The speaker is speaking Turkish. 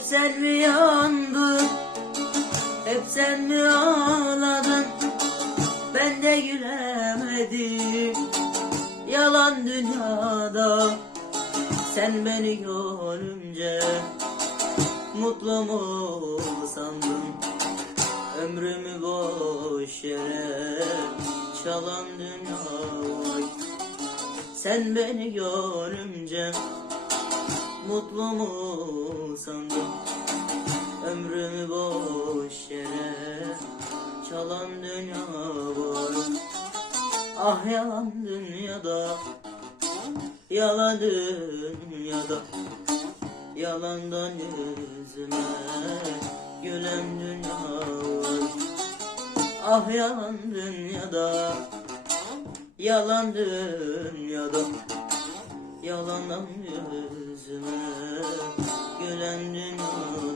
sen mi yandın? Hep sen mi ağladın? Ben de gülemedim. Yalan dünyada sen beni görünce mutlu mu sandın? Ömrümü boş yere çalan dünya Sen beni görünce mutlu mu sandın? Ömrümü boş yere çalan dünya var. Ah yalan dünyada Yalan dünyada. Yalandan yüzüme gülen dünya var. Ah yalan dünyada Yalan dünyada yalanam yüzüme Gülen dünya.